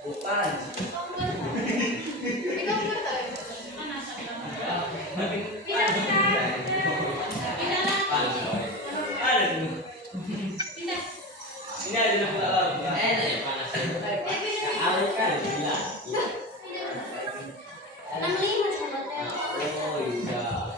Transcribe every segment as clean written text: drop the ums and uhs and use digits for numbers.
Bukan. Ini aja nak buka panas. Awet kan gila. Oh iya.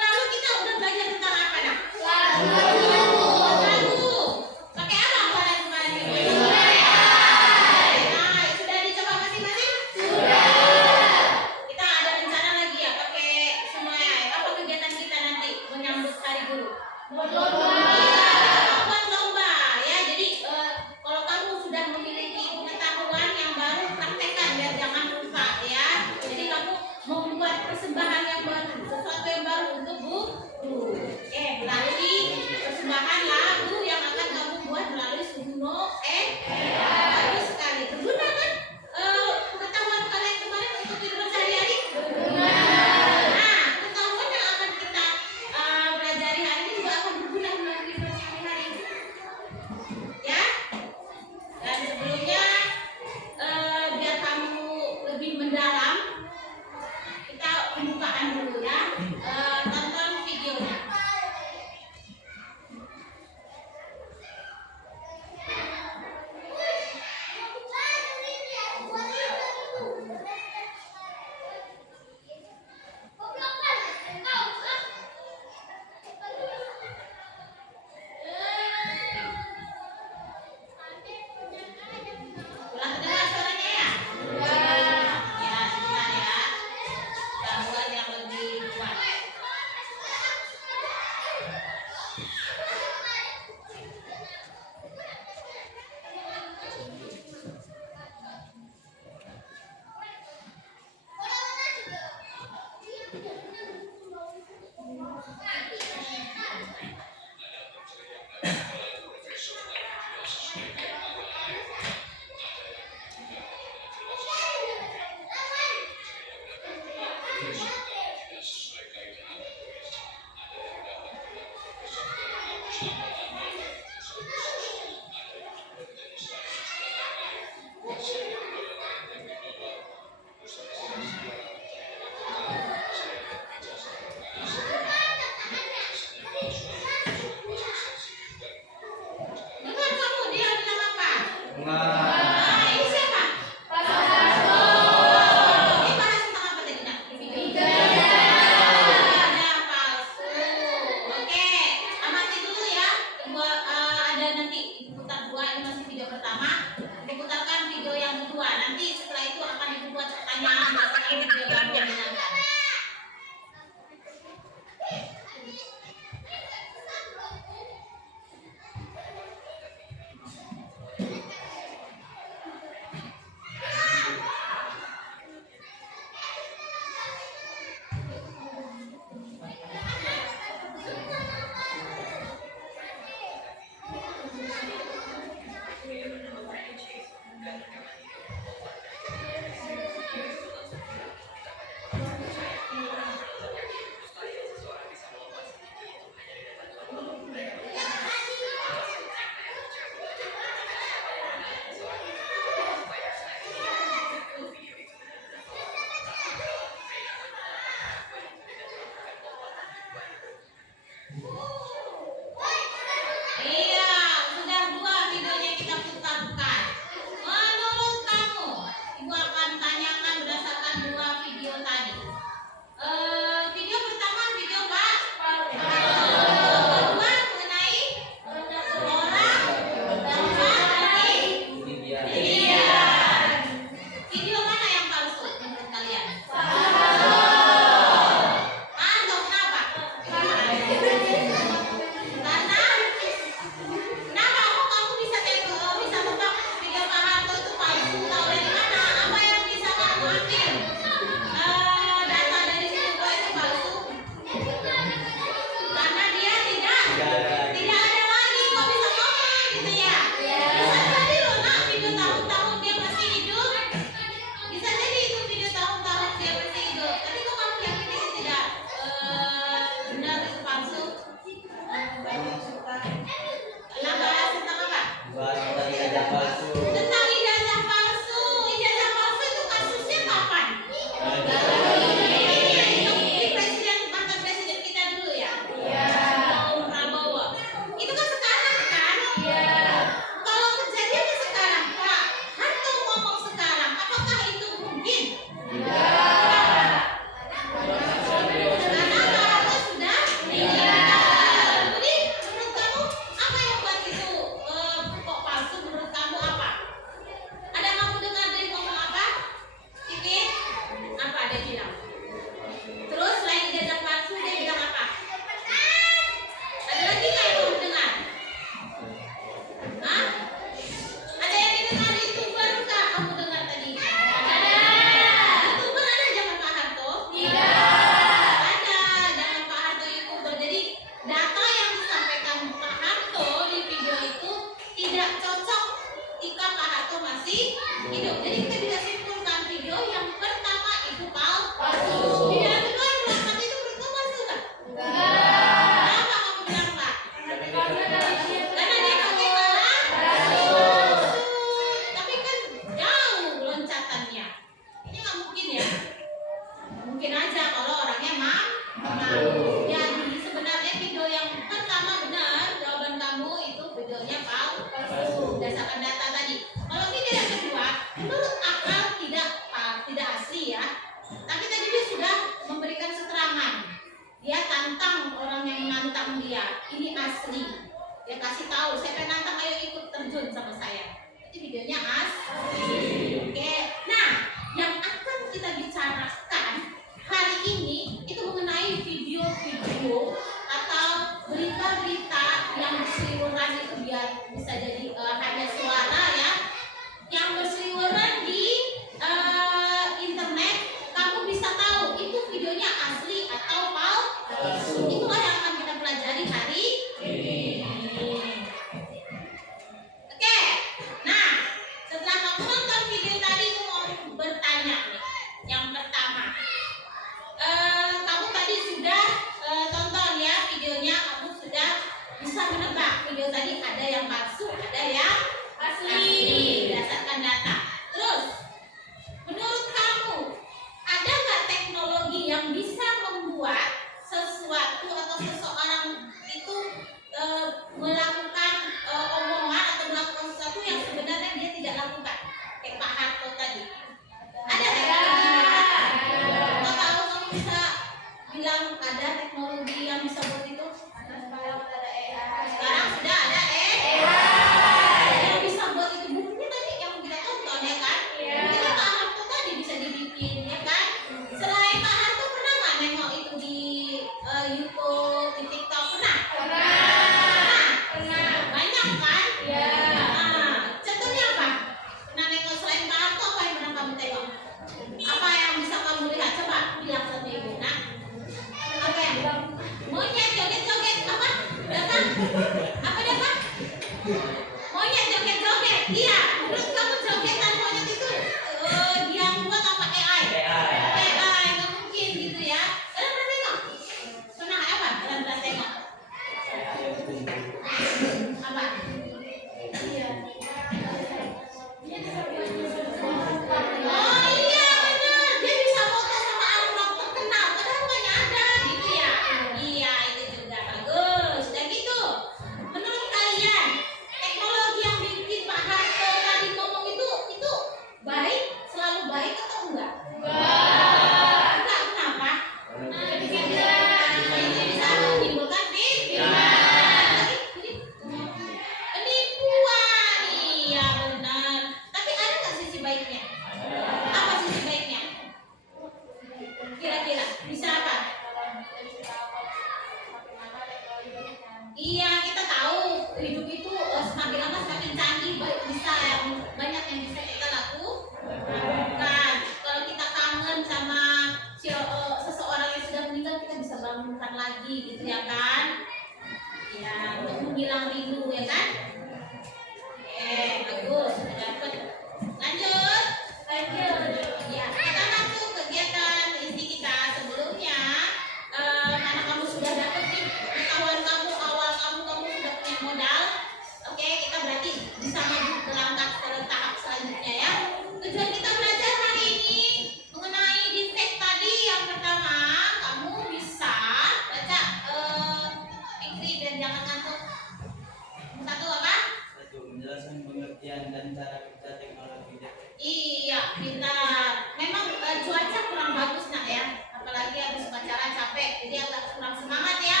Memang cuaca kurang bagus nak ya, apalagi habis upacara capek, jadi agak kurang semangat ya.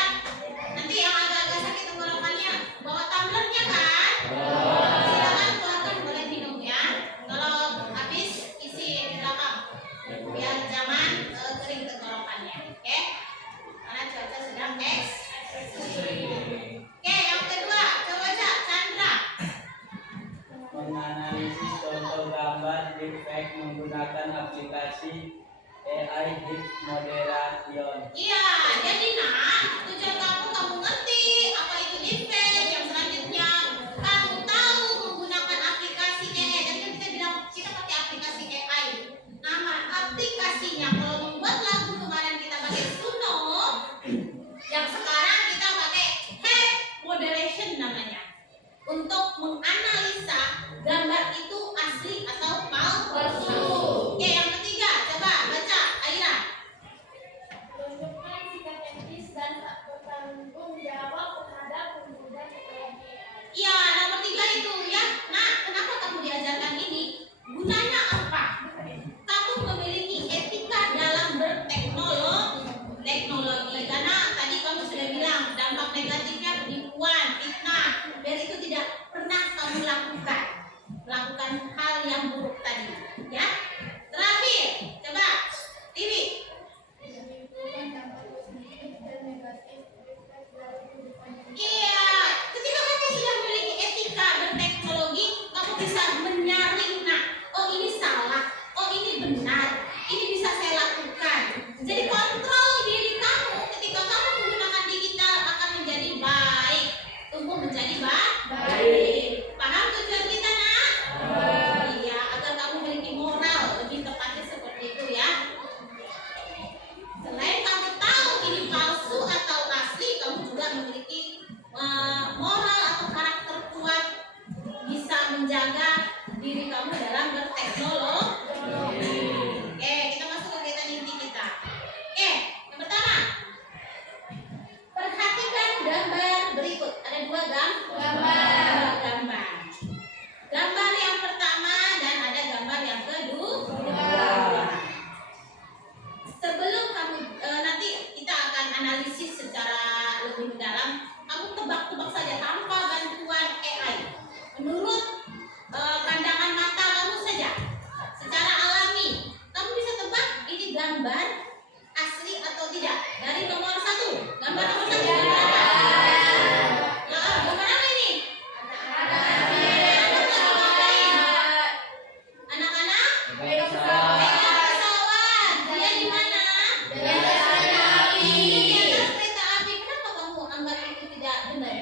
Nanti yang agak-agak sakit tenggorokannya, bawa tumblernya kan? Silakan keluarkan, boleh minum ya. Kalau habis isi di belakang, biar jangan kering tenggorokannya, oke? Karena cuaca sedang ekstrim. Oke, yang kedua, coba aja Chandra. Menganalisis contoh gambar deepfake menggunakan aplikasi AI Deep Moderation. Iya, jadi nak, tujuan kamu ngerti apa itu deepfake. Yang selanjutnya, kamu tahu menggunakan aplikasi AI. Tadi kan kita bilang kita pakai aplikasi AI. Nama aplikasinya kalau membuat lagu kemarin kita pakai Suno, yang sekarang kita pakai Head Moderation namanya. Untuk menganalisa gambar itu asli atau palsu. Oke, yang ketiga, coba baca Aira. Tunjukkan sikap etis dan bertanggung jawab terhadap penggunaan teknologi. Iya, nomor 3 itu ya. Nah, kenapa kamu diajarkan ini? Gunanya apa? Kamu memiliki etika dalam berteknologi. Karena tadi kamu sudah bilang dampak negatifnya penipuan, fitnah. Biar itu tidak pernah kamu lakukan hal yang buruk tadi. Ya. Terakhir, coba Tiwi. Menimbulkan dampak positif dan negatif efek dari kehidupan. Iya, ketika kamu sudah memiliki etika berteknologi, kamu bisa menyaring, nah, oh ini salah, oh ini benar, ini bisa saya lakukan. Jadi kontrol diri kamu ketika kamu menggunakan digital akan menjadi baik, tumbuh menjadi baik. Paham tujuan kita nak? Iya, agar kamu memiliki moral, lebih tepatnya seperti itu ya. Selain kamu tahu ini palsu atau asli, kamu juga memiliki moral atau karakter kuat, bisa menjaga diri kamu dalam berteknologi. Oke, kita masuk ke kegiatan inti kita. Oke, yang pertama, perhatikan gambar berikut. Ada 2 gambar. Gambar yang pertama dan ada gambar yang kedua. Sebelum kamu nanti kita akan analisis secara lebih mendalam, kamu tebak-tebak saja tanpa bantuan AI. Menurut pandangan mata kamu saja, secara alami, kamu bisa tebak ini gambar asli atau tidak. Dari nomor 1, gambar nomor 1 gambar apa? Gambar apa ini? Anak-anak? Pesawat. Dia di mana? Di atas kereta api. Kenapa kamu anggap itu tidak benar?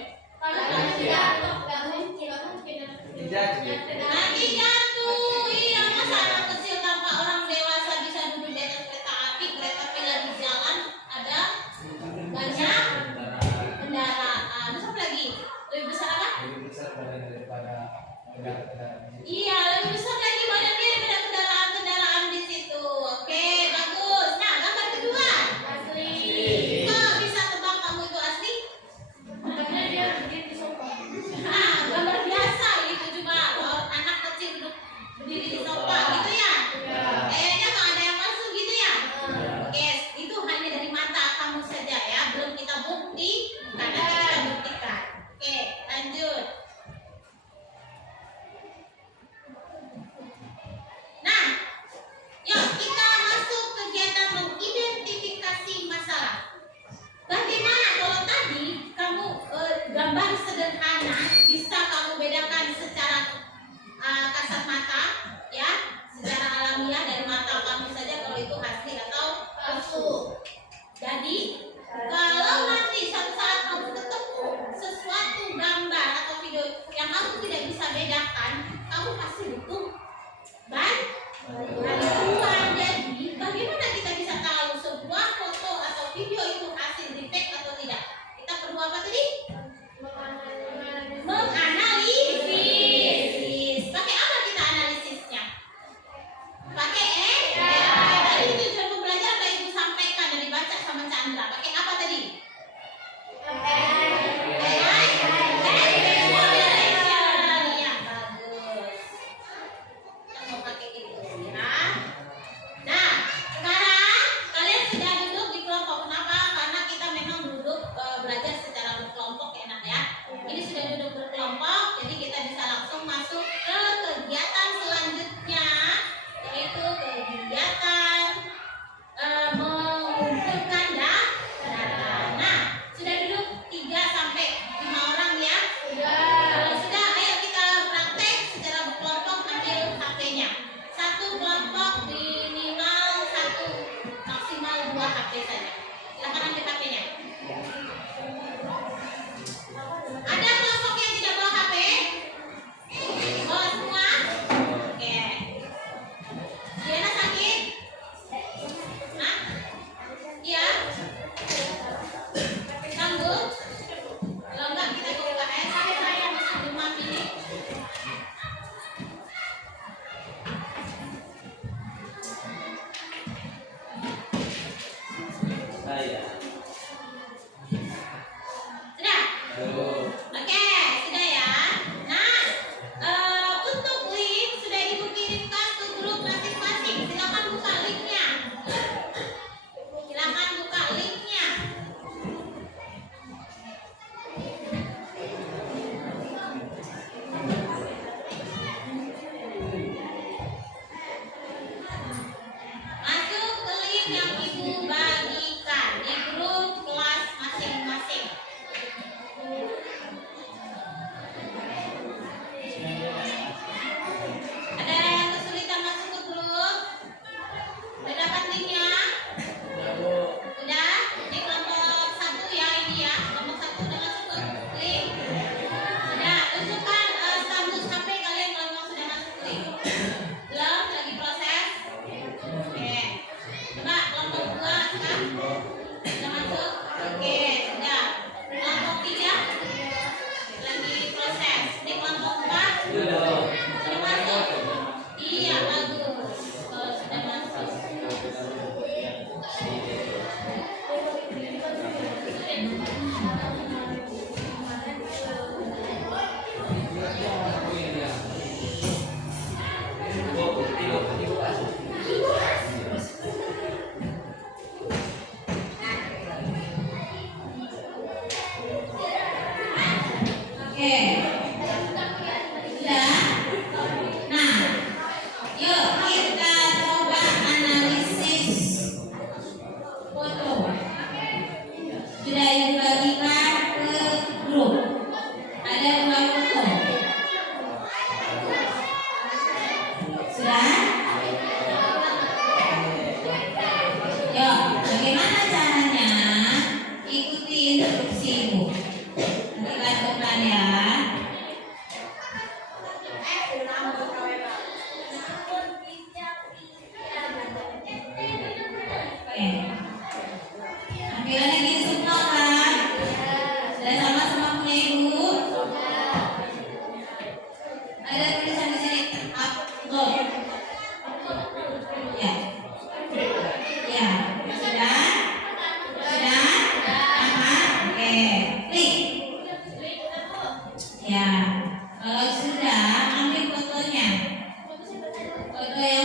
Nanti jatuh. Iya, masa anak kecil tanpa orang dewasa bisa duduk di atas kereta api? Kereta api lagi jalan, ada banyak kendaraan. Terus apa lagi? Lebih besar apa? Lebih besar daripada kendaraan. Iya, lebih besar lagi badannya daripada kendaraan-kendaraan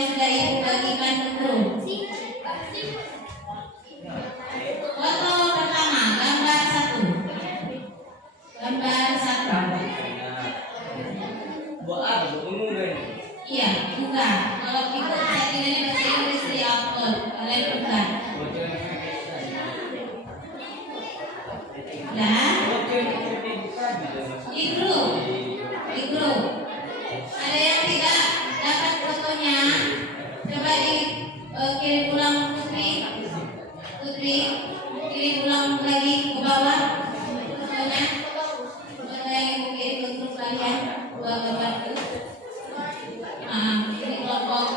yang sudah ibu bagikan dulu. Foto pertama, gambar 1. Gambar 1. Buat apa? Buat umum kan? Iya, bukan. Kalau kita settingannya bahasa Inggris di upload, kalian bukan. Dan di grup. Ada yang tidak dapat fotonya, coba kirim ulang Putri, kirim ulang lagi ke bawah fotonya. Foto yang ibu kirim ke grup kalian, 2 gambar itu. Ini kelompok.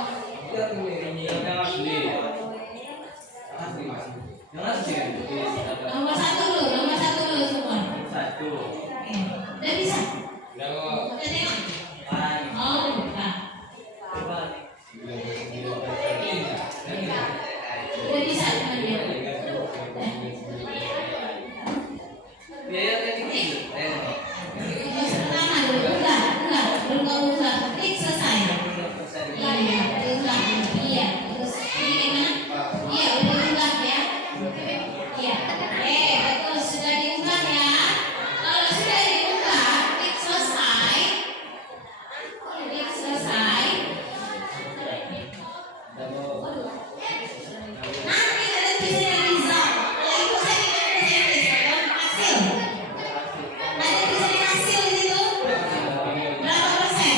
Nomor satu dulu semua. Oke, udah bisa. Udah tengok. Oh, bukan. Udah bisa teman dia. Terus pertama dulu, enggak, belum kamu usah. Klik selesai. Iya, unggah dulu. Iya, terus ini gimana? Iya, udah unggah ya. Iya, betul sudah diunggah ya. Kalau sudah diunggah, klik selesai. Klik selesai. Nanti ada tulisannya result. Kalau ibu saya tidak bahasa Inggris, kalau hasil. Ada tulisannya hasil di situ. Berapa persen?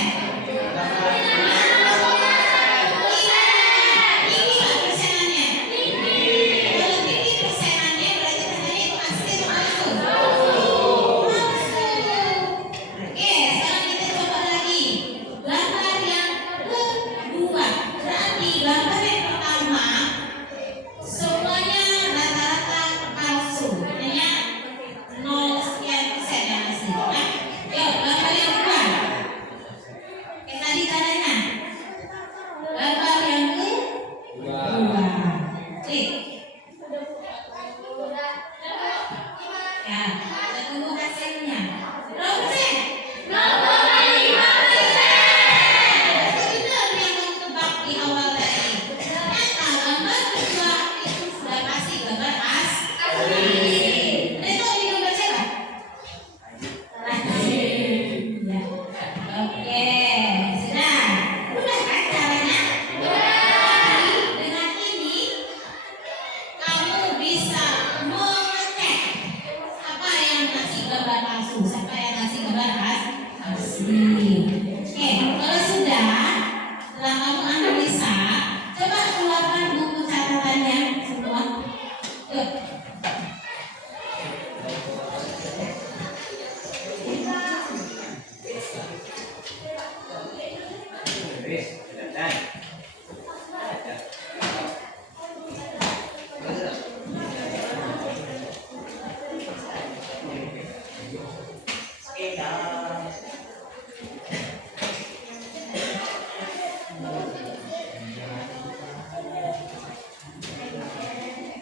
Tinggi nggak persenannya? Kalau tinggi persenannya berarti tandanya itu hasil masuk. Oke, sekarang kita coba lagi. Gambar yang kedua. Berarti gambar yang pertama semuanya rata-rata palsu. Artinya 0 sekian persen yang asli. Yuk, gambar yang kedua. Kayak tadi caranya. Gambar yang kedua. Klik. Ya, kita tunggu hasilnya. Berapa persen? 0,5%. Benar yang kamu tebak di awal tadi. Ternyata gambar kedua itu sudah pasti gambar asli. Itu ini gambar siapa? Ya. Oke, sudah. Udah kan caranya? Jadi, dengan ini kamu bisa mengecek apa yang ngasih gambar palsu, siapa yang ngasih gambar asli. Oke, kalau sudah, setelah kamu analisa, coba keluarkan buku catatannya semua. Yuk.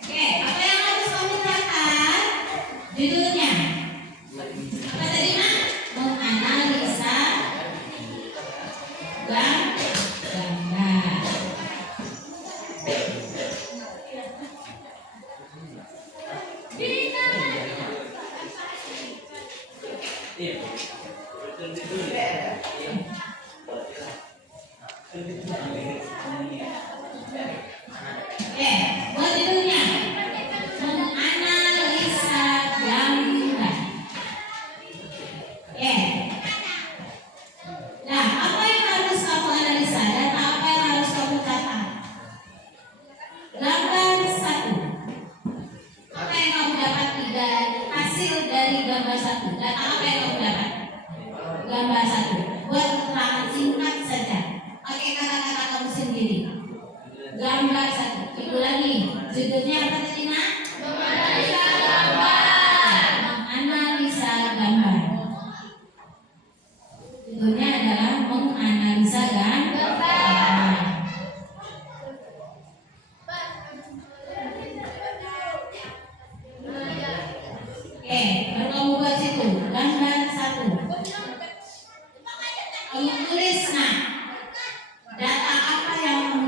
Oke, apa yang harus kamu catat? Judulnya. Apa tadi, Mak? Menganalisa gambar. Oke, buat judulnya menganalisa gambar. Oke. Nah, apa yang harus kamu analisa dan apa yang harus kamu catat? Gambar 1. Apa yang kamu dapat dari hasil dari gambar 1? Data apa yang kamu dapat? Gambar 1. Buat keterangan singkat saja. Pakai kata-kata kamu sendiri. Gambar 1. Itu lagi. Judulnya apa tadi, Nak? Menganalisa gambar. Menganalisa gambar. Judulnya adalah menganalisa gambar. Oke, baru kamu buat situ. Gambar 1. Kamu tulis, nah, data apa yang kamu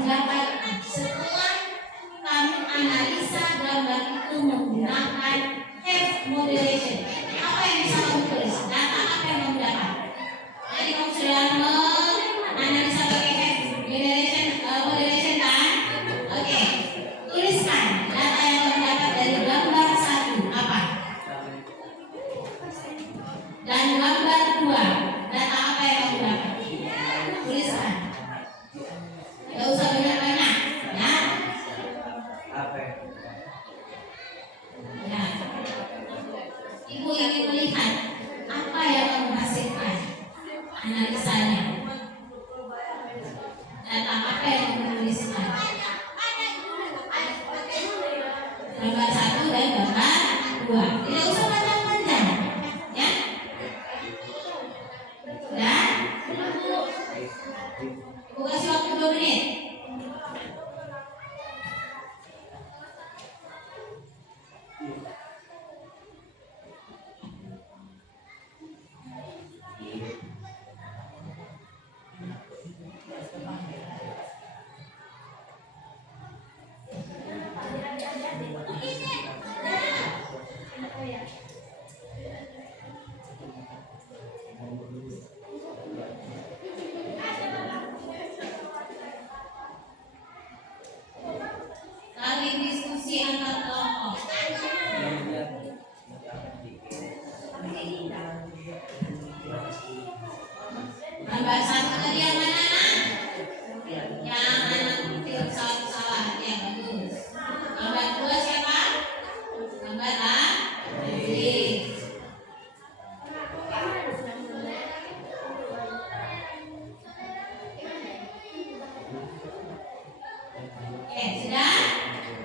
sudah?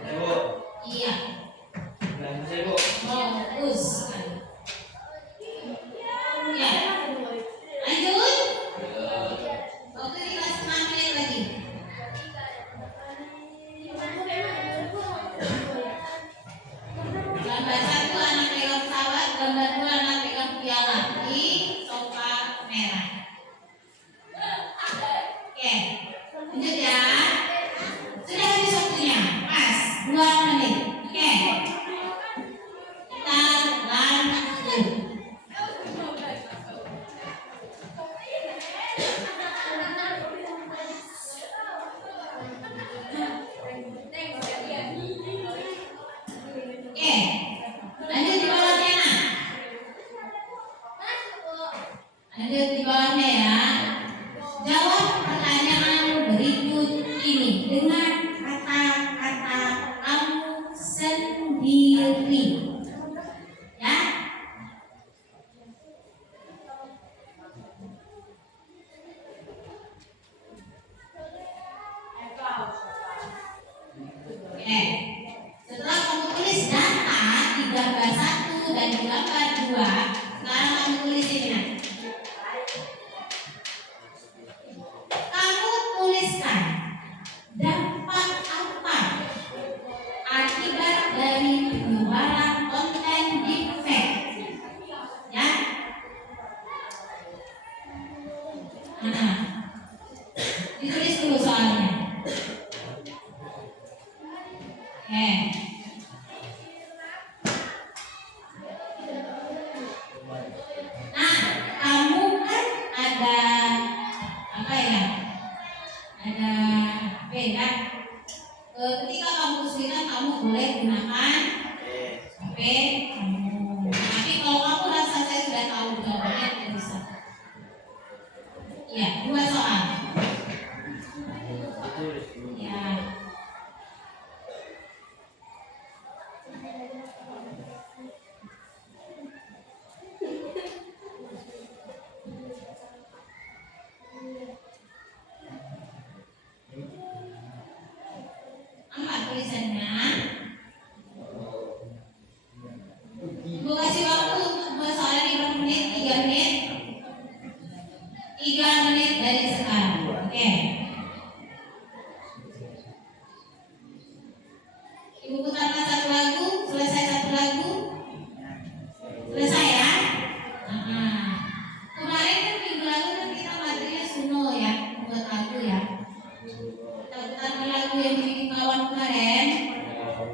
Ibu. Iya. Nah, bisa Ibu. Oh, bagus sekali. Ya. Lanjut. Waktu tinggal 5 menit lagi. Gambar 1 anak pegang pesawat, gambar 2 anak pegang piala di sofa merah. Oke, lanjut ya. Sudah habis waktunya, pas 2 menit. Oke, kita lanjut. Oke, lanjut di bawahnya nak. Lanjut di bawahnya ya. Jawab pertanyaan berikut ini dengan kata-kata kamu sendiri. Ya. Oke. Setelah kamu tulis data di gambar 1 dan di gambar 2, sekarang kamu tulis ini nak. Kamu tuliskan dampak apa akibat dari penyebaran konten deepfake. Ya. Nah, ditulis dulu soalnya. Oke. Nah, kamu kan ada apa ya? Ada HP kan? Ketika kamu kesulitan kamu boleh gunakan HP kamu. Tapi kalau kamu rasa saya sudah tahu jawabannya tidak bisa. Ya, 2 soal. Ya. Empat tulisannya. Ibu kasih waktu untuk buat soalnya 5 menit, 3 menit. 3 menit dari sekarang. Oke. Ibu putarkan 1 lagu, selesai 1 lagu. Selesai ya? Kemarin kan minggu lalu kan kita materinya Suno ya, buat lagu ya. Kita putarkan lagu yang bikin kawan kemarin.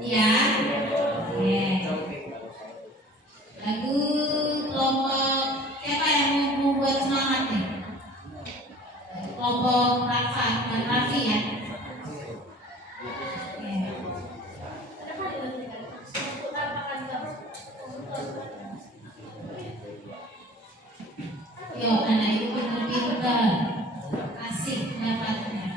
Ya. Oke. Lagu kelompok siapa yang mau buat semangat nih? Kelompok Rafa dan Raffi ya. Oke. Yo, anak ibu pintar-pintar. Asik dapatnya.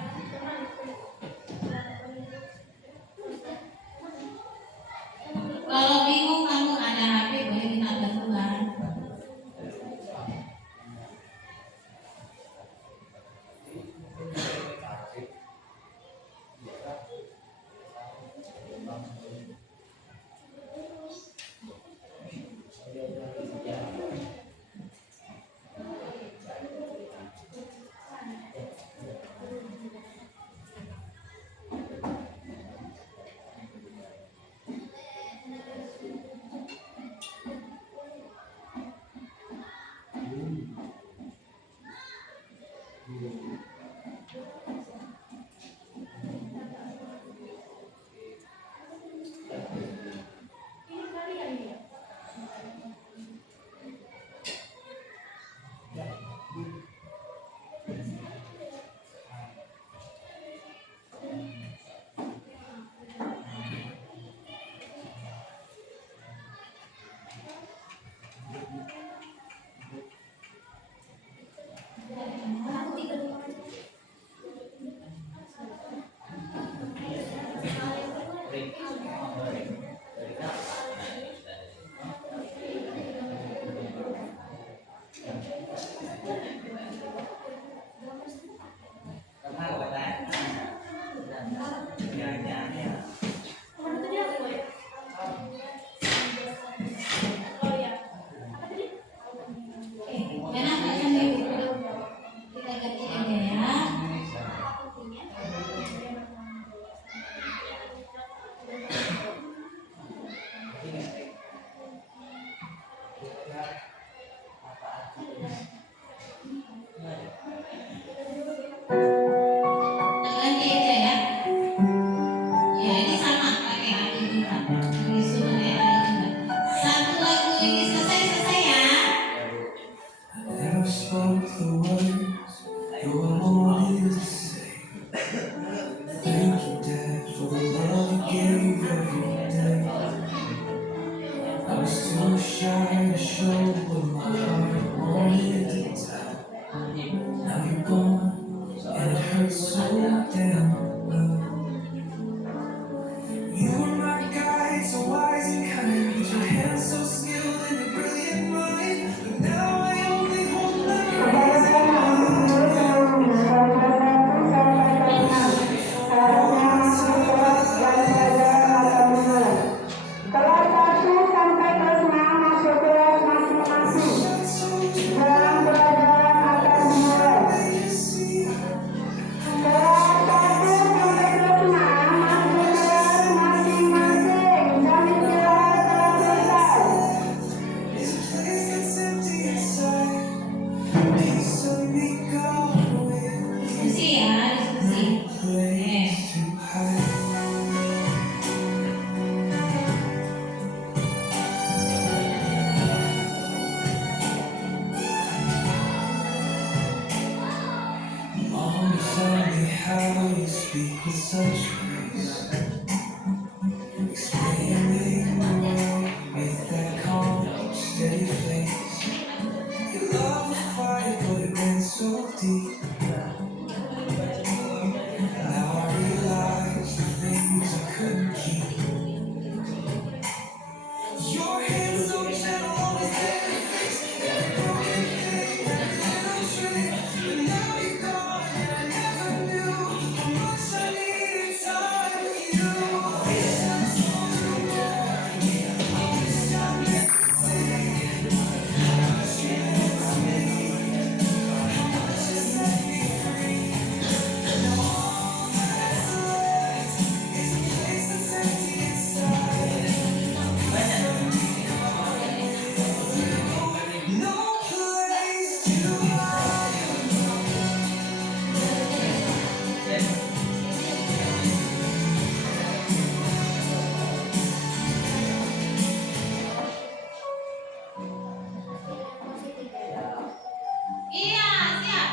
Iya, siap.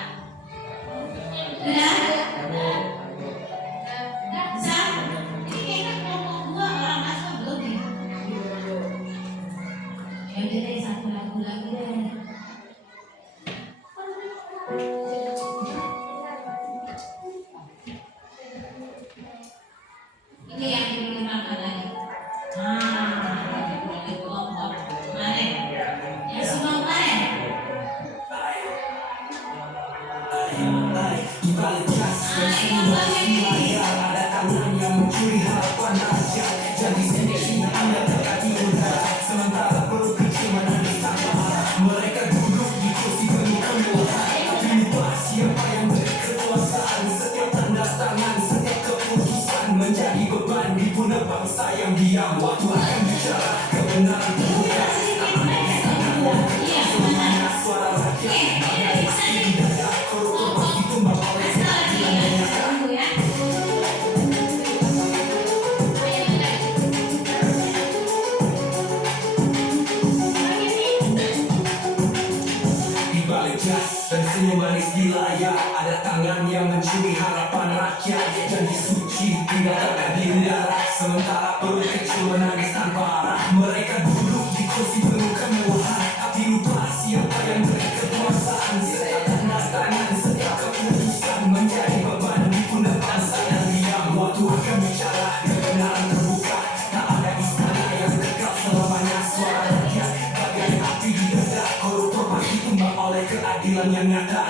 Sudah? Bisa? Ini kayaknya kelompok dua orang asal belum nih. Ya udah deh, satu lagu lagi deh. Ini yang digunakan lagi. Boleh kelompok kemarin. Ya semua kemarin. Ada tangan yang mencuri harapan raja. Jadi sendiri anda terkati udara. Sementara perut kecil menangis tanpa arah. Mereka duduk di kursi penuh kemewahan. Tapi lupa siapa yang beri kekuasaan. Setiap tanda tangan, setiap keputusan menjadi beban di pundak bangsa yang diam. Waktu akan bicara kebenaran terbuka. Tak ada istana yang kekal selamanya. Suara rakyat bagai mati di dada. Koruptor pasti tumbang oleh keadilan yang nyata. Di balik jas dan senyum manis di layar, ada tangan yang mencuri harapan rakyat. Janji suci tinggalkan di udara. Sementara perut kecil menangis tanpa arah. Mereka duduk di kursi penuh kemewahan. Tapi lupa siapa yang beri kekuasaan. Setiap tanda tangan, setiap keputusan menjadi beban di pundak bangsa yang diam. Waktu akan bicara kebenaran terbuka. Tak ada istana yang kekal selamanya. Suara rakyat bagai api di dada. Koruptor pasti tumbang oleh keadilan yang nyata.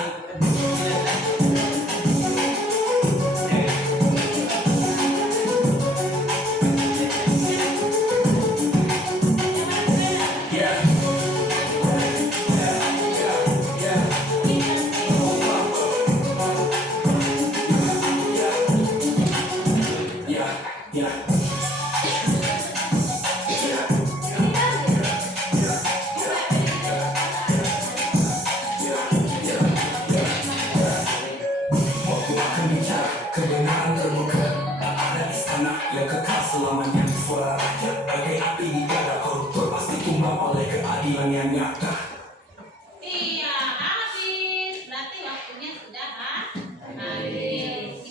Waktu akan bicara kebenaran terbuka. Tak ada istana yang kekal selamanya. Suara rakyat bagai api di dada. Koruptor pasti tumbang oleh keadilan yang nyata. Iya, habis. Berarti waktunya sudah habis.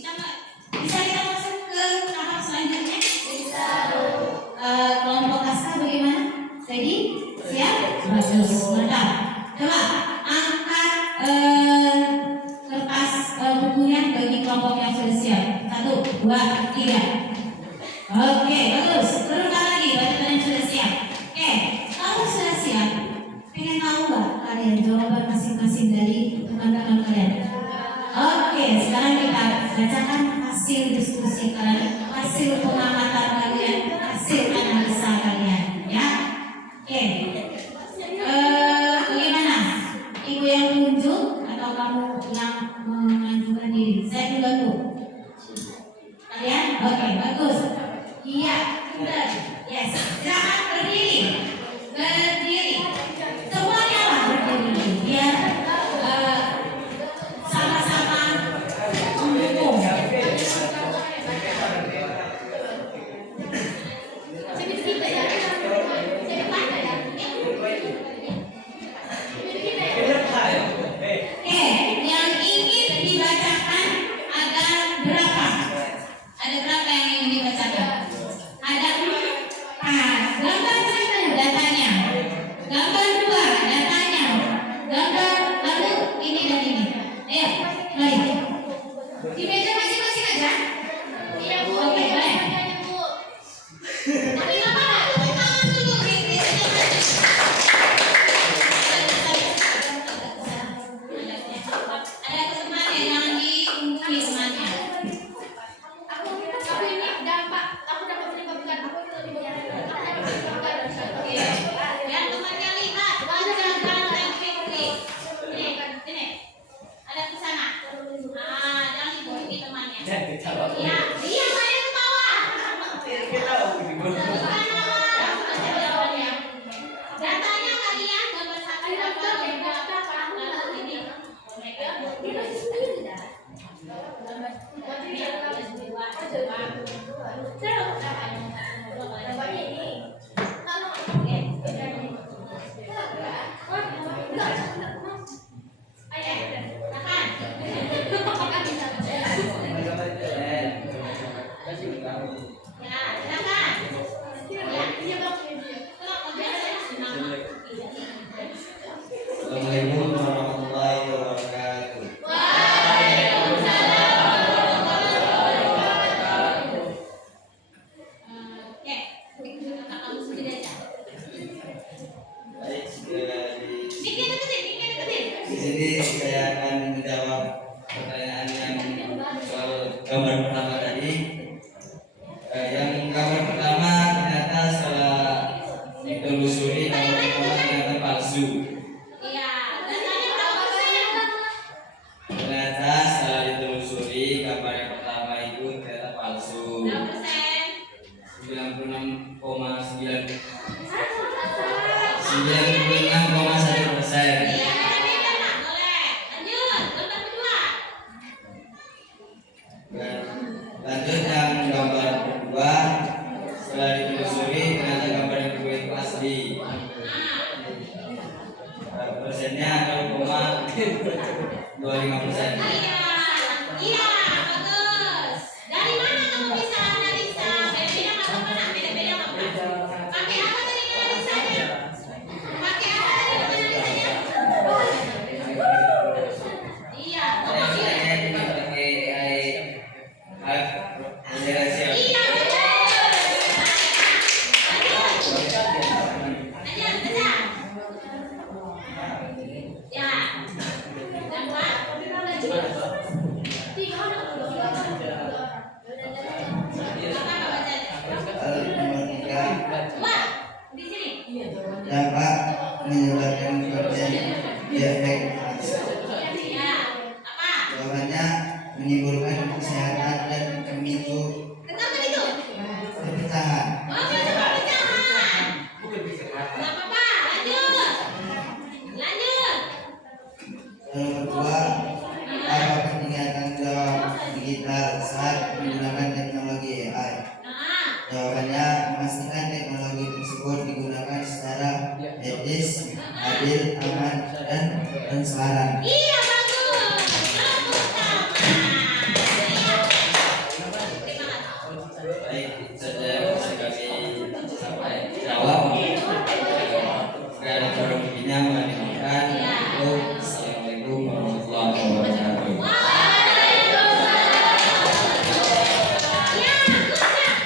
Bisa kita masuk ke tahap selanjutnya? Bisa. Kelompok kasta bagaimana? Ready? Siap? Bagus. Mantap. Coba angkat kertas bukunya bagi kelompok yang sudah siap. 1, 2, 3. Oke, bagus. Teruskan lagi bagi kalian yang sudah siap. Oke, kalau sudah siap, pengen tahu nggak kalian jawaban masing-masing dari teman-teman kalian? Oke, sekarang kita bacakan hasil diskusi kalian, hasil pengamatan kalian, hasil analisa kalian, ya. Oke, bagaimana? Ibu yang tunjuk atau kamu yang mengajukan diri? Saya dulu. Kalian? Oke, bagus. Iya, benar. Yes, silakan berdiri. Berdiri. Semuanya lah berdiri. Biar sama-sama mendukung. Oke, yang ingin dibacakan ada berapa? Ada Berapa persen? 96,1%. Iya, beda nak, boleh. Lanjut, gambar kedua. Lanjut yang gambar kedua. Setelah ditelusuri ternyata gambar yang kedua itu asli. Persennya 0,25%. Iya, bagus. Dari mana kamu bisa analisa? Beda-beda nggak apa-apa nak, beda-beda nggak apa-apa. Pakai apa tadi analisanya? Pakai apa tadi analisanya? Iya, Saya ini pakai AI generasi. iya betul. Lanjut, baca. Ya, gambar. Apa bacanya? Dua, di sini. Dampak menyebabkan kematian diabetes. Ya, apa? Jawabannya menimbulkan kesehatan dan memicu Dengarkan itu. perpecahan. Oh, bisa perpecahan. Nggak apa-apa, lanjut. Lanjut. Lalu kedua, apa peningkatan jawab digital saat menggunakan teknologi AI? Nah, Jawabannya memastikan teknologi tersebut digunakan secara etis, adil, aman, dan transparan. iya bagus. Tepuk tangan. Iya. Terima kasih. Baik, saja bisa kami sampai jawab. Jika ada kurang lebihnya mohon dimaafkan. Assalamualaikum warahmatullahi wabarakatuh. Ya,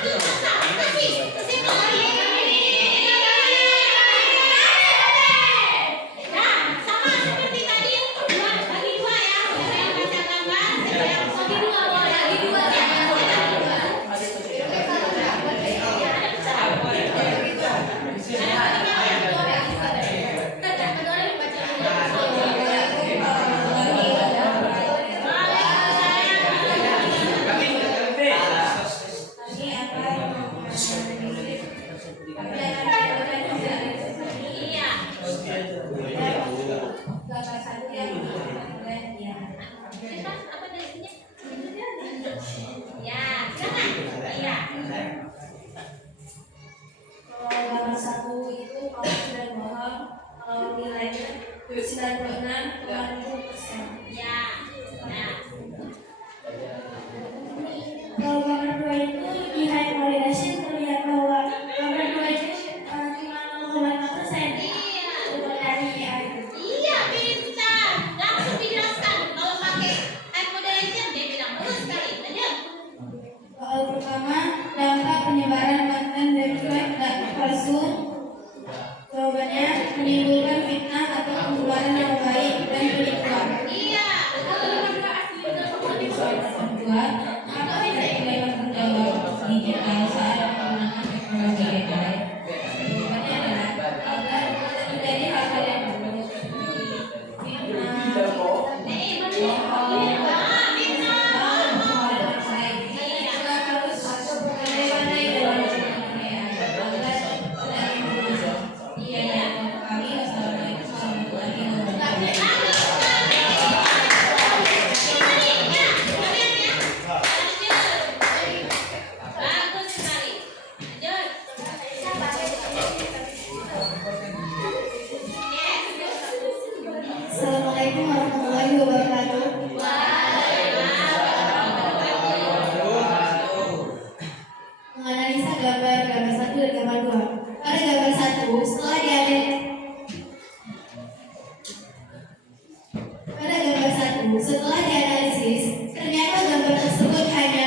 kusa. Kasih. Situ. Nah, sama seperti tadi, bagi dua ya. Saya baca gambar, saya bagi dua. Bagi dua. Iya. Apa dasinya? Ya, silakan. Iya. Kalau gambar satu itu kalau sudah bohong, kalau nilainya 96,5%. Ya. Nah, Kalau gambar dua itu di high validation terlihat bahwa gambar dua itu cuma 0,5%. iya. Coba dari AI. Iya, pintar. Langsung dijelaskan. Kalau pakai type modulation, dia bilang bagus sekali. Lanjut. Soal pertama, dampak penyebaran konten deepfake dan palsu. Jawabannya menimbulkan fitnah atau pembubaran nama baik dan penipuan. Iya. Kedua, apa beda dengan penjawab digital saat menggunakan teknologi AI? Jawabannya adalah agar terjadi hal-hal yang buruk seperti fitnah, Bagus sekali. Lanjut. Assalamualaikum warahmatullahi wabarakatuh. Menganalisa gambar satu dan gambar dua. Pada gambar satu, setelah dianalisis, ternyata gambar tersebut hanya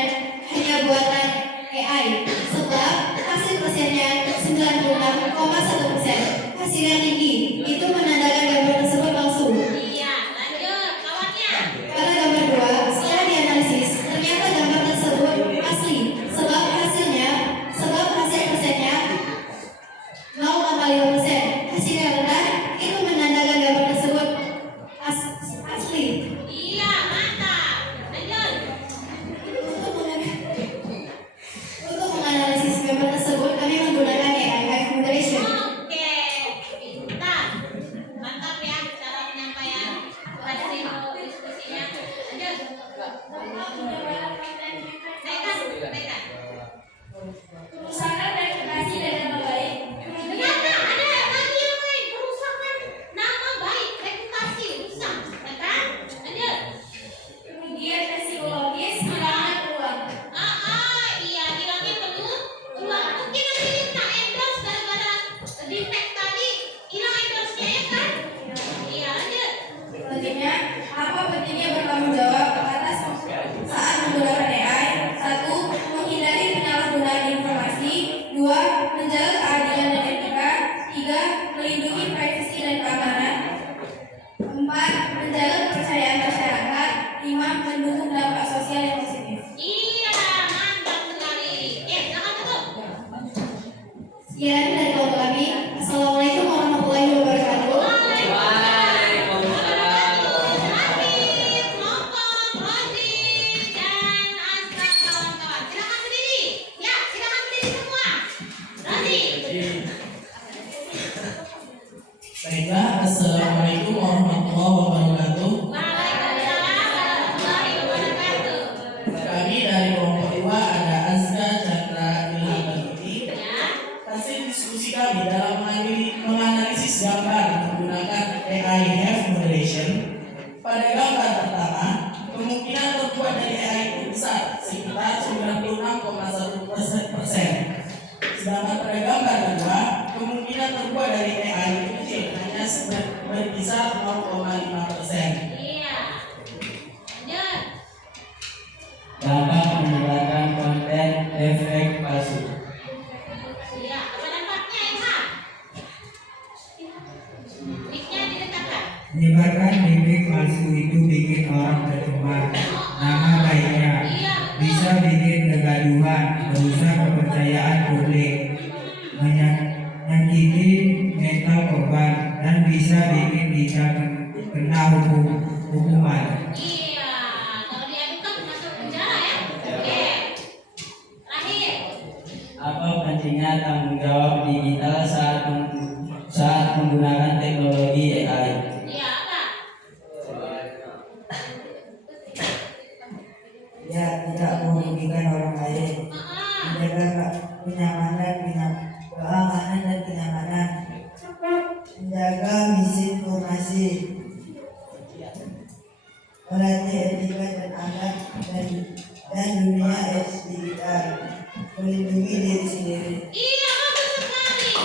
buatan AI. Sebab hasil persennya 96,1%. Hasilnya tinggi, itu menandakan gambar tersebut palsu. Iya, lanjut. Kawannya. Pada gambar dua, setelah dianalisis, ternyata gambar tersebut asli. Sebab hasil persennya 0,5%. Hasilnya rendah, itu menandakan gambar tersebut asli. Iya, mantap. Lanjut. Silakan tutup. Sekian dari kelompok kami. Assalamualaikum warahmatullahi wabarakatuh. Arif, Lopok, Rozi, dan Asra kawan-kawan. Silakan berdiri. Ya, silakan berdiri semua. Rozi. Baiklah, Assalamualaikum warahmatullahi wabarakatuh. Waalaikumsalam warahmatullahi wabarakatuh. Kami dari kelompok 2 ada Azka, Chandra, Ilham, dan Uti. Ya. Hasil diskusi kami dalam menganalisis gambar menggunakan AI Have Moderation. Pada gambar pertama, kemungkinan terbuat dari AI itu besar, sekitar 96,1%. Sedangkan pada gambar kedua, kemungkinan terbuat dari AI itu kecil, hanya berkisar 0,5%. Iya. Lanjut. Dampak menyebarkan konten efek palsu. Iya, apa dampaknya Ilham? Mic-nya didekatkan. Menyebarkan mimik palsu itu bikin orang tercemar nama baiknya, bisa bikin kegaduhan, merusak kepercayaan publik, menyakiti mental korban, dan bisa bikin kita kena hukuman. Iya, kalau diadukan masuk penjara ya. Oke. Terakhir. Apa pentingnya tanggung jawab digital saat menggunakan teknologi AI? Iya, apa? Ya, tidak merugikan orang lain. Menjaga keamanan dan kenyamanan. Menjaga misinformasi. Melatih etika dan akhlak dan dunia digital. Melindungi diri sendiri. Iya, bagus sekali. Ya.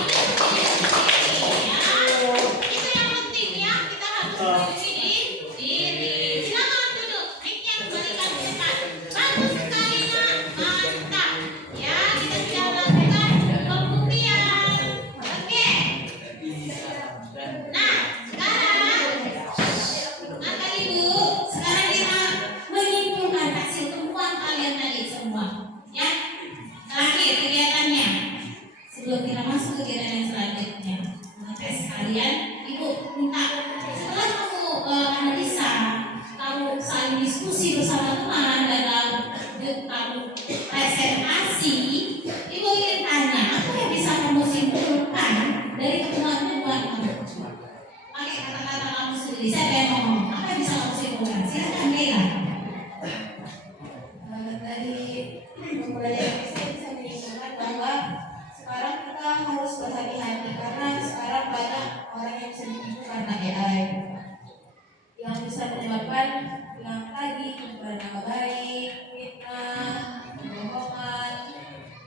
Itu yang penting ya. Kita harus melindungi diri. Silakan duduk. Mic-nya kembalikan ke depan. Bagus sekali nak. Mantap. Ya, kita sudah melakukan pembuktian. Oke. Nah, sekarang Ibu, sekarang kita menyimpulkan hasil temuan kalian tadi semua. Ya. Terakhir kegiatannya. Sebelum kita masuk ke kegiatan yang selanjutnya, tes kalian, Ibu minta setelah kamu analisa, kamu saling diskusi bersama teman dan kamu presentasi, Ibu ingin tanya apa yang bisa kamu simpulkan dari temuan-temuan kamu? Pakai kata-kata kamu sendiri. Siapa yang ngomong? Apa yang bisa kamu simpulkan? Silakan Leila. Dari pembelajaran ini saya bisa menyimpulkan bahwa sekarang kita harus berhati-hati karena sekarang banyak orang yang bisa ditipu karena AI yang bisa menyebabkan yang tadi pencemaran nama baik, fitnah, kebohongan,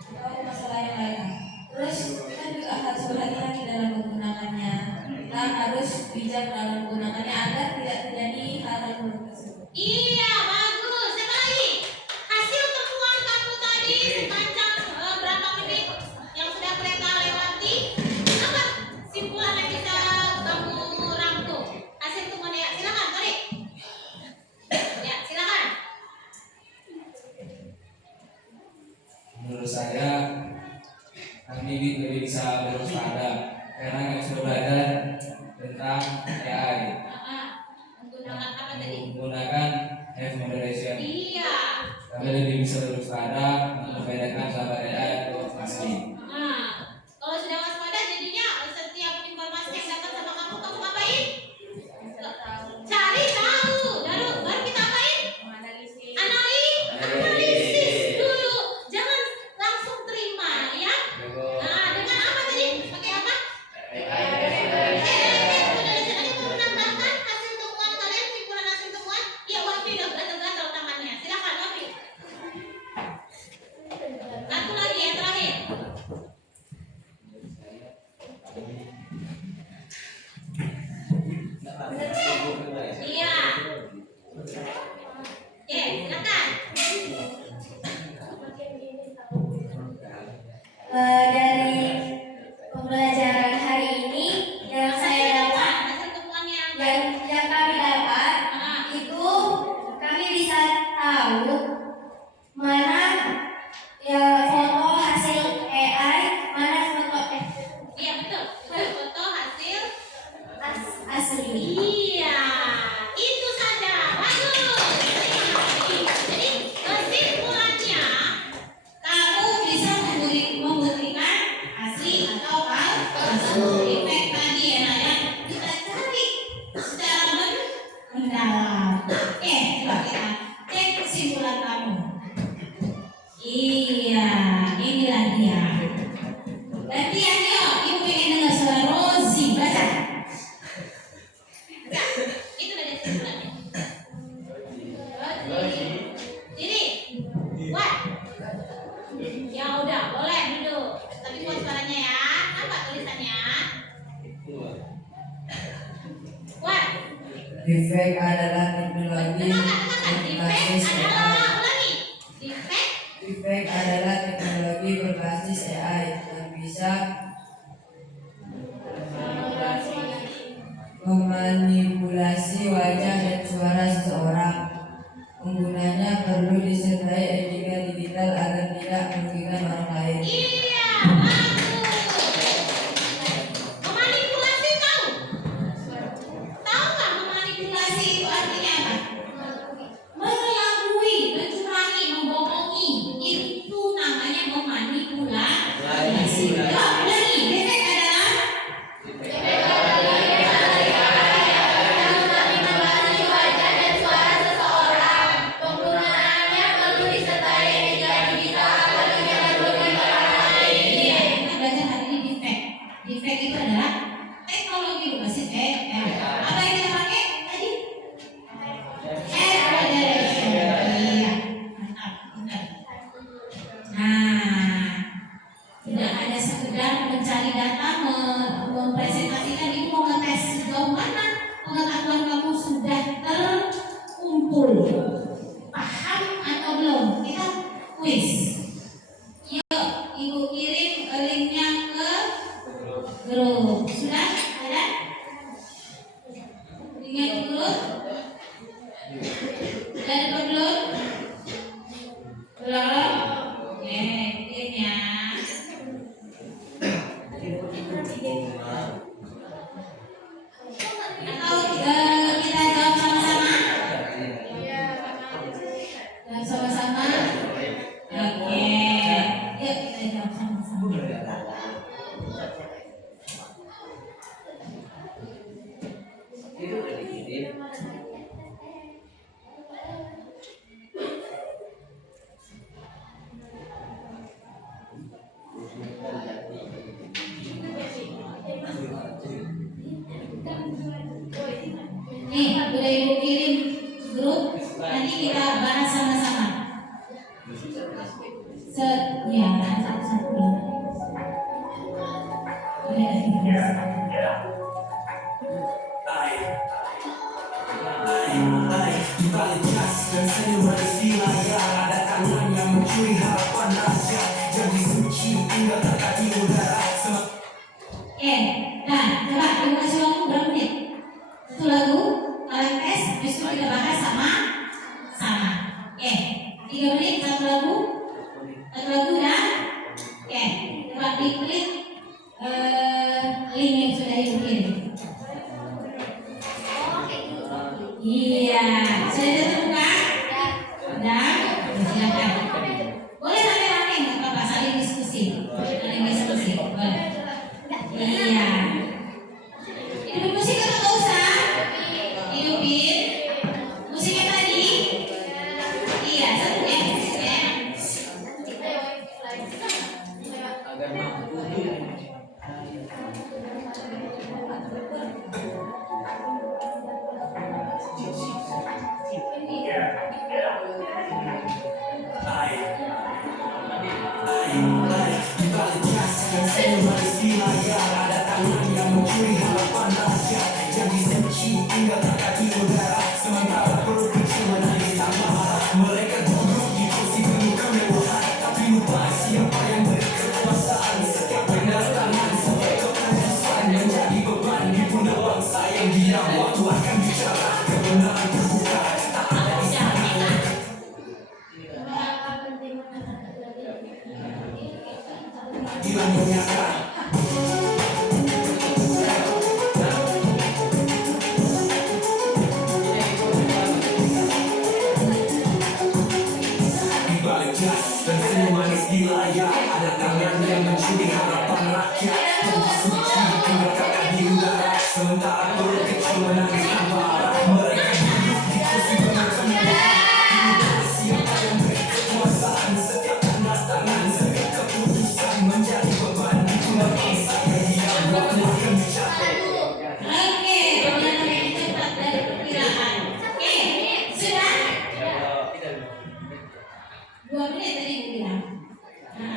atau masalah yang lain. Terus kita juga harus berhati-hati dalam menggunakannya. Kita harus bijak dalam menggunakannya agar tidak terjadi hal-hal buruk tersebut. Iya, bagus. Sekali. Hasil temuan kamu tadi sepanjang berapa menit yang sudah kereta lewati, apa simpulan yang bisa kamu rangkum? Hasil temuan ya, silakan, Torik. Ya, silakan. Menurut saya, kami lebih bisa berwaspada karena kami sudah belajar tentang AI, Menggunakan apa tadi? menggunakan have moderation. Iya. Kami lebih bisa berwaspada membedakan sahabat AI atau asli. Nah, kalau sudah waspada jadinya setiap informasi yang dapat sama kamu ngapain? Cari tahu. Baru kita apain? Analisis dulu. Jangan langsung terima ya. Nah, dengan apa tadi? Pakai apa? Ada yang mau menambahkan hasil temuan kalian, simpulan hasil temuan? Ya, Wafi udah gatal-gatal tangannya. Silakan Wafi. Satu lagi yang terakhir. Iya. Oke, silakan. Dari pembelajaran hari ini yang saya dapat, Hasil temuannya. yang kami dapat itu kami bisa tahu mana ya foto Ya udah, boleh duduk. Tapi buat suaranya ya. Apa tulisannya? What? Defect adalah teknologi Dengarkan, dengarkan. berbasis Defect AI. adalah, ulangi. Defect Defect adalah teknologi berbasis AI yang bisa memanipulasi wajah dan suara seseorang. Penggunanya perlu disertai etika digital agar tidak merugikan orang lain. iya, bagus. Memanipulasi tahu? Tahu nggak memanipulasi itu artinya apa? Mengelabui, mencurangi, membohongi. Itu namanya memanipulasi. Ya, ulangi. Defect adalah iya, kita belajar hari ini defect. Defect itu adalah teknologi berbasis AI. Apa yang kita pakai tadi? Evaluation. Iya, mantap, benar. Nah, tidak hanya sekedar mencari data, mempresentasikan itu, mau ngetes sejauh mana pengetahuan kamu sudah terkumpul. Paham atau belum? Kita quiz. Yuk, ibu kirim linknya ke grup. Sudah ada? Linknya ke grup? Sudah dapat belum? Belum? Oke, kirim ya. Atau kita jawab sama-sama? Jawab sama-sama? Oke, yuk kita jawab sama-sama. Nih, udah ibu kirim grup, nanti kita bahas sama-sama. Ya, satu-satu. Di balik jas dan senyum manis di layar ada tangan yang mencuri harapan rahasia jadi suci hingga terangkat di udara. Oke, nah coba ibu kasih waktu berapa menit? Satu lagu, kalian tes, habis itu kita bahas sama. Oke, 3 menit satu lagu ya. Oke, coba diklik link yang sudah ibu kirim. Iya, sudah terbuka? Sudah? Silakan. Boleh rame-rame, nggak apa-apa, saling diskusi. Boleh. Iya. Hidupin musik atau nggak usah? Hidupin. Musiknya tadi? Iya, satu ya. Di balik jas dan senyum manis di layar ada tangan yang mencuri harapan rahasia jadi suci hingga terangkat di udara sementara perut kecil menangis tanpa harap. Mereka duduk di kursi penuh kemewahan tapi lupa siapa yang beri kekuasaan. Setiap pendatangan sampai keputusan menjadi beban di pundak bangsa yang diam. Waktu akan bicara kebenaran terbuka tak ada di sana. Hilang menyangka di balik jas dan senyum manis di layar ada tangan yang mencuri harapan rakyat jadi suci hingga kakak di udara sementara perut kecil menangis tanpa arah. Mereka duduk di kursi penuh kemewahan lupa siapa yang beri kekuasaan. Setiap tanda tangan setiap keputusan menjadi beban di pundak bangsa yang diam. Waktu akan bicara. Oke, ternyata lebih cepat dari perkiraan. Oke, sudah? 2 menit tadi ibu bilang. Nah,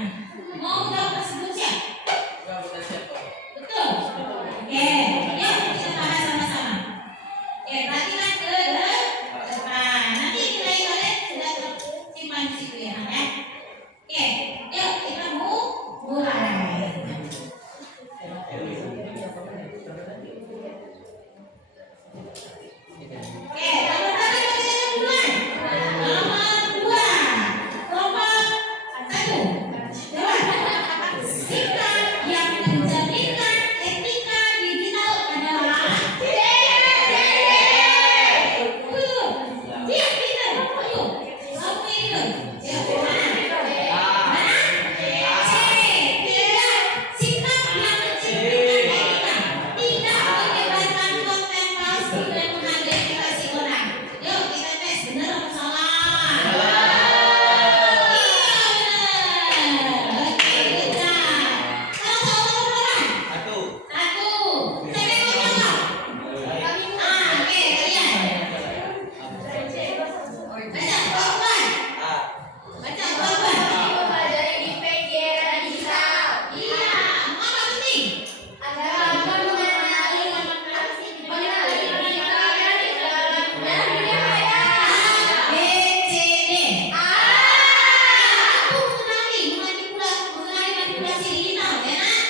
manipulasi digital, ya nak?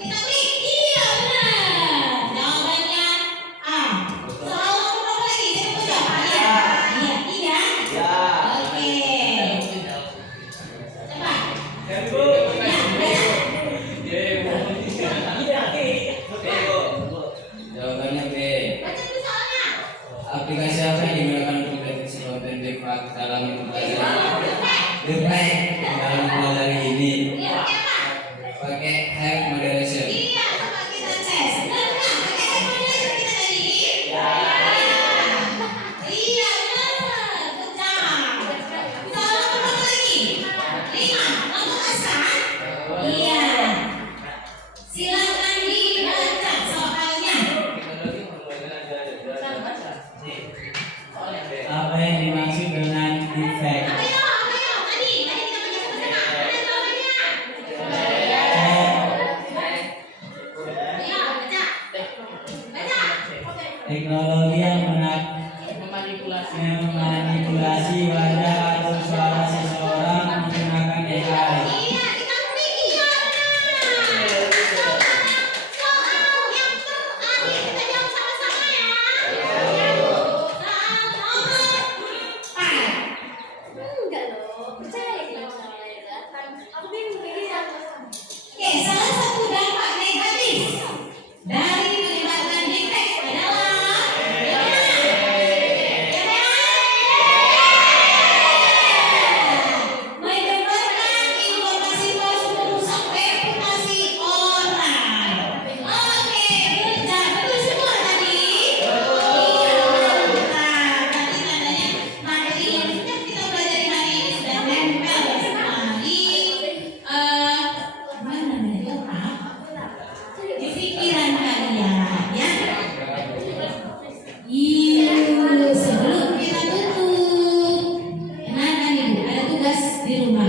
Kita klik, iya benar. Jawabannya A. Soal nomor berapa lagi? Saya mau jawab. Iya. Oke. Coba. Jawabannya B. Baca dulu soalnya. Aplikasi apa yang digunakan untuk deteksi konten deepfake dalam mempelajari dalam mempelajari ini? Iya, siapa? Pakai Have Moderation. Iya, coba kita tes. Benar nggak? Pakai handphone kita tadi? Iya, benar. Betul. Soal nomor berapa lagi? 5. Nomor asal? Iya. Silakan dibaca soalnya. Apa yang dimaksud dengan deepfake? Apa yo? Tadi kita baca sama-sama. Mana jawabannya? Iya, baca. Baca. Teknologi yang memanipulasi wajah atau suara seseorang menggunakan AI. Iya, kita klik. Iya, benar. Soal yang terakhir kita jawab sama-sama ya. Soal nomor 4. Enggak loh, percaya kalau soalnya ya kan. Aku bingung pilih yang Oke, salah satu dampak negatif dari melibatkan deepfake adalah menyebabkan informasi palsu merusak reputasi orang. Oke, benar. Betul semua tadi. Iya, benar. Berarti tandanya materi yang sudah kita pelajari hari ini sudah nempel sekali. Mana namanya? Di pikiran kalian, ya. Iya, sebelum kita tutup, kenapa nih? Ada tugas di rumah.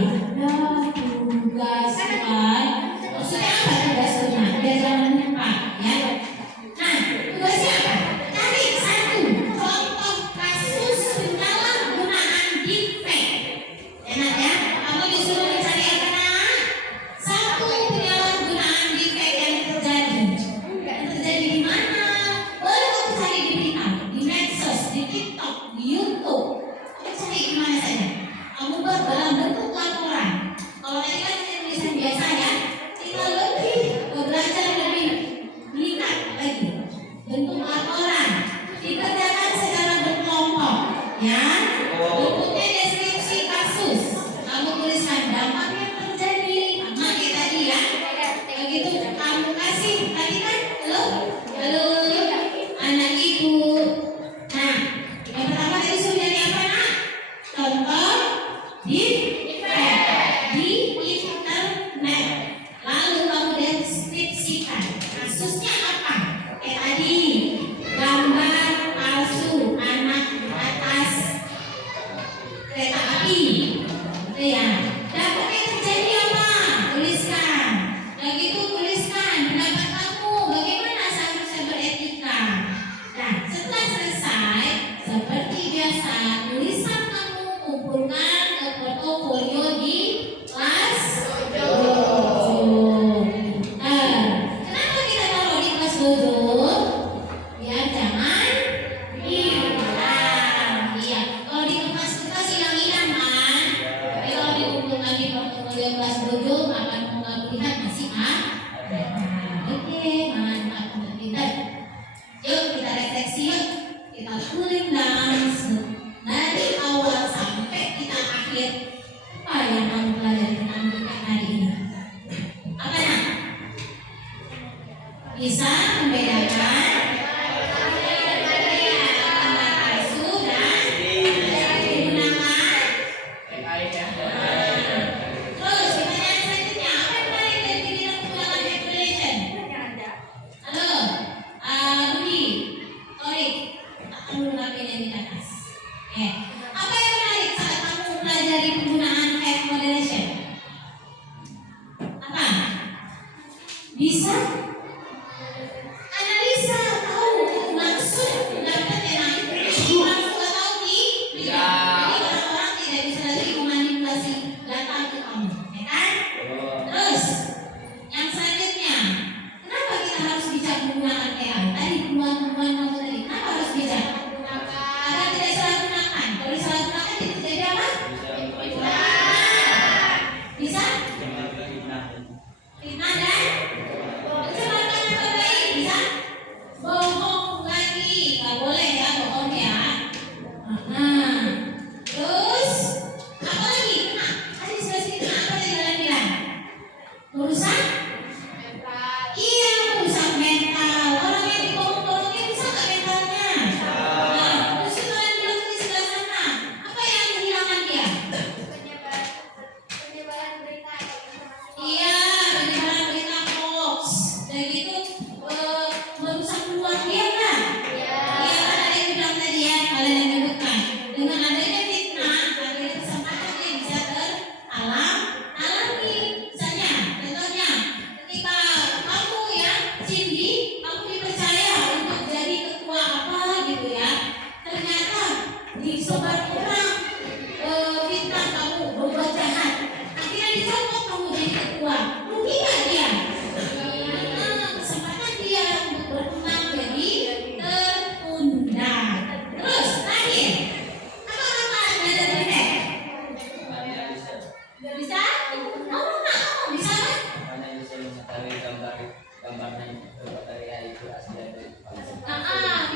Tugas kan? Maksudnya apa tugas rumah? Biar jangan lupa, ya. Nah, tugasnya apa? Cari satu contoh kasus penyalahgunaan deepfake. Enak ya? Kamu disuruh mencari apa nak? Satu penyalahgunaan deepfake yang terjadi. Yang terjadi di mana? Boleh kamu cari di berita, di medsos, di TikTok, di YouTube. Kamu cari di mana saja. Kamu buat dalam bentuk laporan. Kalau tadi kan tulisan biasa ya, kita lebih belajar lebih meningkat lagi. Bentuk laporan dikerjakan secara berkelompok, ya. Bentuknya deskripsi kasus. Kamu tuliskan dampak yang terjadi, sama kayak tadi ya. Begitu kamu kasih tadi kan, halo, anak ibu. Nah, yang pertama tadi suruh jadi apa nak? Contoh di internet. Lalu kamu deskripsikan kasusnya apa? Kayak tadi, gambar palsu anak atas kereta api. Itu ya. Dampak yang terjadi apa? Tuliskan. Begitu tuliskan pendapat kamu bagaimana seharusnya beretika. Nah, setelah selesai, seperti biasa, tulisan kamu kumpulkan ke portofolio di kelas 7. Kenapa kita taruh di kelas 7? Biar jangan hilang. Iya, kalau di kertas hilang-hilang kan. Tapi kalau dikumpulkan di portofolio kelas 7 akan kamu lihat masih ada. Oke, mantap untuk kita. Yuk kita refleksi yuk. Kita cooling down dari awal sampai kita akhir. Apa yang kamu pelajari tentang deepfake hari ini? Apa nak? Bisa membedakan gambar palsu dan menggunakan. Terus pertanyaan selanjutnya, apa yang menarik dari kegiatan pengulangan manipulation? Halo, Budi, Torik, tak perlu ngapain yang di atas. Apa yang menarik saat kamu mempelajari penggunaan Have Moderation? Apa? Bisa analisa, tahu maksud dapatnya maksud atau tidak. Jadi orang-orang tidak bisa lagi memanipulasi data ke kamu, ya kan? Terus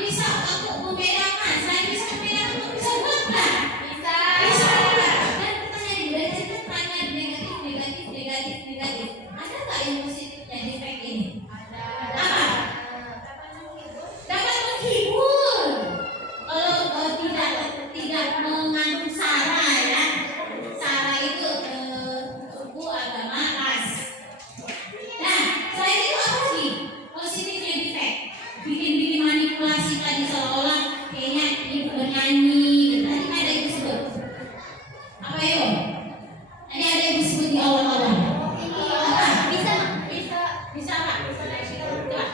Bisa untuk membedakan. Saya bisa membedakan, untuk bisa buat nggak? Bisa. Dan pertanyaan negatif, negatif. Ada nggak yang positifnya defek ini? Apa? Dapat menghibur. Kalau tidak mengandung sara ya. Sara itu suku, agama, ras. Nah, selain itu apa lagi? Positifnya defek. Bikin manipulasi tadi seolah kayaknya ibu bernyanyi. Tadi ada yang disebut. Apa yo? Tadi ada yang disebut di awal-awal. Apa? Bisa apa? Coba.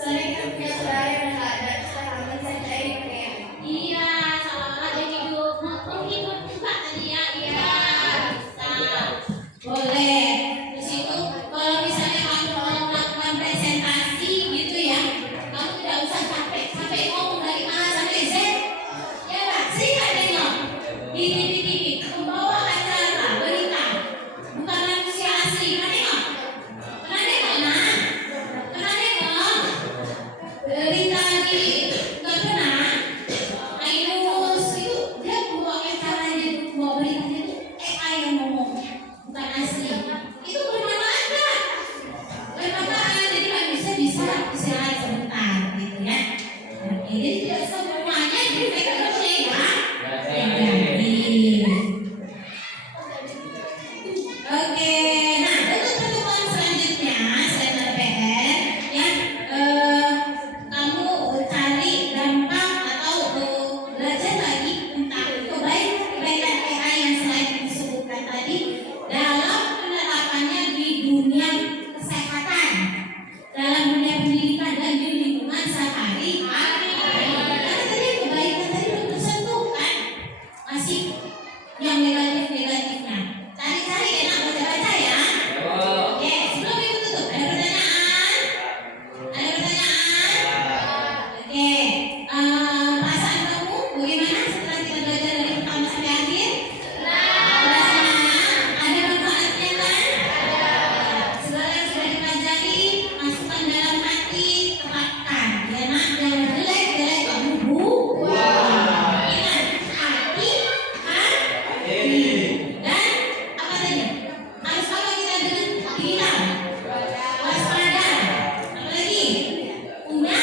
Saya kan punya saudara yang nggak ada, saya saja ini kayak Iya, seolah dia hidup. Hidup juga tadi ya. Iya, bisa. Boleh. Di situ kalau misalnya kamu mau melakukan presentasi gitu ya, kamu tidak usah capek ngomong dari A sampai Z. Ya nggak? Singkat tengok. Gini. Membawa acara berita. Bukan manusia asli. Pernah tengok? Nah? Pernah tengok? Berita di nggak pernah. Ainus itu dia bawa acaranya, bawa beritanya itu AI yang ngomong, bukan asli. Itu bermanfaat nggak? Bermanfaat. Jadi nggak bisa istirahat sebentar gitu ya. Oke, jadi tidak semuanya defek kerja ya. Jadi oke, nah untuk pertemuan selanjutnya selain PR ya, kamu cari dampak atau belajar lagi tentang kebaikan AI yang selain disebutkan tadi dalam penerapannya di dunia kesehatan, dalam dunia pendidikan dan di lingkungan sehari-hari. Karena tadi kebaikan tadi belum tersentuh kan, masih yang negatifnya. Cari-cari enak baca-baca ya. Oke, sebelum ibu tutup, ada pertanyaan? Oke, perasaan kamu bagaimana setelah kita belajar dari pertama sampai akhir? Ada manfaatnya kan? Segala yang sudah dipelajari, masukkan dalam hati, terapkan. Ya nak, jangan jelek kamu buang. Ingat, hati. Dan apa tadi? Harus apa kita dengan digital? Waspada. Apa lagi? Punya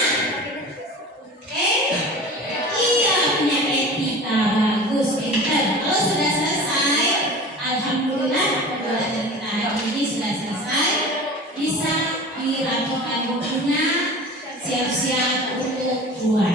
iya, punya etika. Bagus, pintar. Kalau sudah selesai, alhamdulillah pembelajaran kita hari ini sudah selesai. Bisa dirapikan bukunya, siap-siap untuk keluar.